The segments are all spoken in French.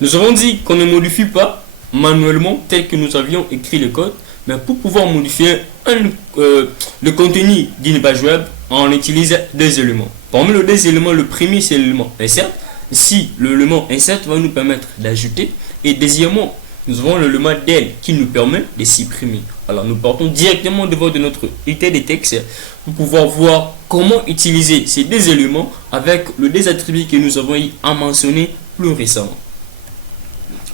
Nous avons dit qu'on ne modifie pas manuellement tel que nous avions écrit le code, mais pour pouvoir modifier le contenu d'une page web, on utilise deux éléments. Parmi les deux éléments, le premier c'est l'élément insert. Ici, l'élément insert va nous permettre d'ajouter. Et deuxièmement, nous avons l'élément del qui nous permet de supprimer. Alors nous partons directement devant de notre unité de texte pour pouvoir voir comment utiliser ces deux éléments avec les deux attributs que nous avons à mentionner plus récemment.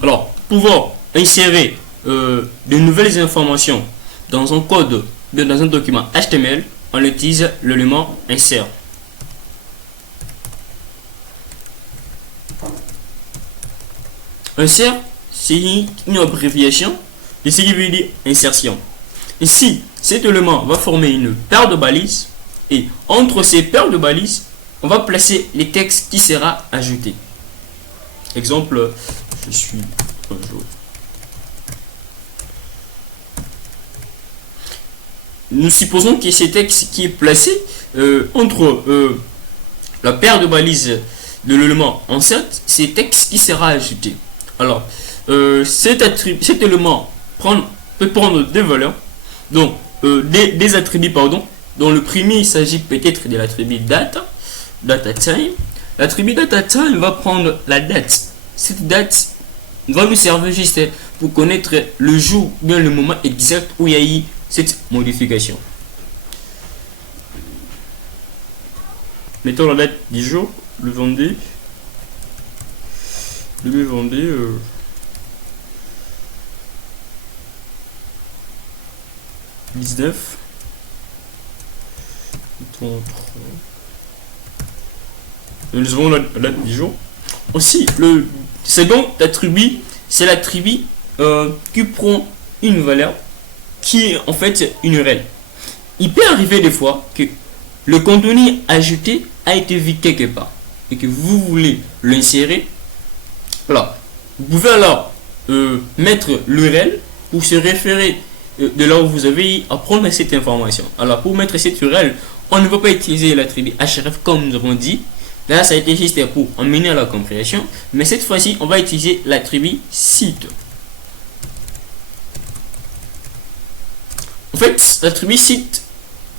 Alors, pour pouvoir insérer de nouvelles informations dans un code, dans un document HTML, on utilise l'élément insert. Insert, c'est une abréviation de ce qui veut dire insertion. Ici, cet élément va former une paire de balises et entre ces paires de balises, on va placer les textes qui sera ajouté. Exemple, je suis un jour. Nous supposons que ce texte qui est placé entre la paire de balises de l'élément insert, c'est texte qui sera ajouté. Alors, cet élément peut prendre deux valeurs, donc des attributs, pardon, dont le premier il s'agit peut-être de l'attribut data time. L'attribut data time va prendre la date. Cette date va nous servir juste pour connaître le jour, bien le moment exact où il y a eu cette modification. Mettons la date du jour, le 22. 2022 19 33. Nous avons la date du jour. Aussi, le second attribut, c'est l'attribut qui prend une valeur qui est en fait une URL. Il peut arriver des fois que le contenu ajouté a été vu quelque part et que vous voulez l'insérer. Voilà. Vous pouvez alors mettre l'URL pour se référer de là où vous avez à prendre cette information. Alors pour mettre cette URL, on ne va pas utiliser l'attribut href comme nous avons dit. Là, ça a été juste pour emmener à la compréhension. Mais cette fois-ci, on va utiliser l'attribut site. En fait, l'attribut site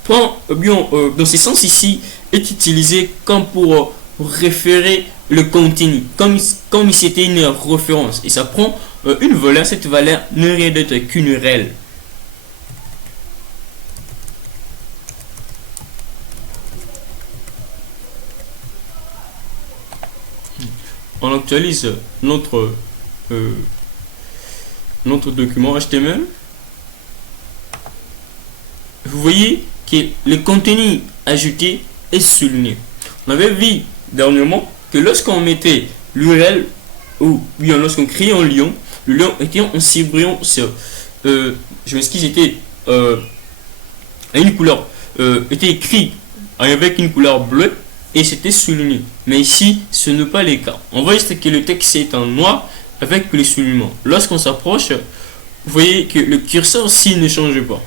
prend bien dans ce sens ici est utilisé comme pour référer le contenu, comme si c'était une référence. Et ça prend une valeur. Cette valeur ne rien d'autre qu'une URL. On actualise notre document HTML. Vous voyez que le contenu ajouté est souligné. On avait vu dernièrement que lorsqu'on mettait l'URL ou bien lorsqu'on créait un lien, le lien était en cibrion sur je m'excuse, était à une couleur était écrit avec une couleur bleue et c'était souligné. Mais ici, ce n'est pas le cas. On voit juste que le texte est en noir avec le soulignement. Lorsqu'on s'approche, vous voyez que le curseur aussi ne change pas.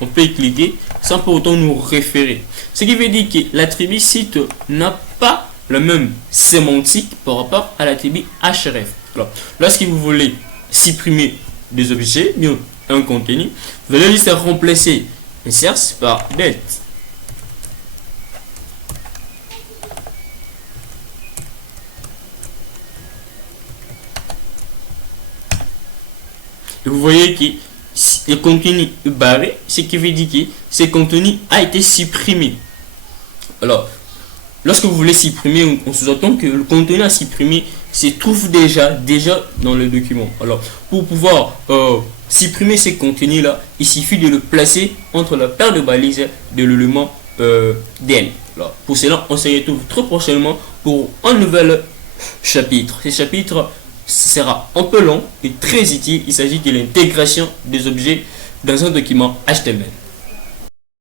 On peut y cliquer sans pour autant nous référer. Ce qui veut dire que l'attribut site n'a pas la même sémantique par rapport à l'attribut href. Alors, lorsque vous voulez supprimer des objets, bien un contenu, vous allez juste remplacer insert par date. Et vous voyez que le contenu est barré, ce qui veut dire que ce contenu a été supprimé. Alors, lorsque vous voulez supprimer, on sous-entend que le contenu à supprimer se trouve déjà dans le document. Alors, pour pouvoir supprimer ce contenu-là, il suffit de le placer entre la paire de balises de l'élément del. Alors, pour cela, on se retrouve très prochainement pour un nouvel chapitre. Ce chapitre sera un peu long et très utile. Il s'agit de l'intégration des objets dans un document HTML.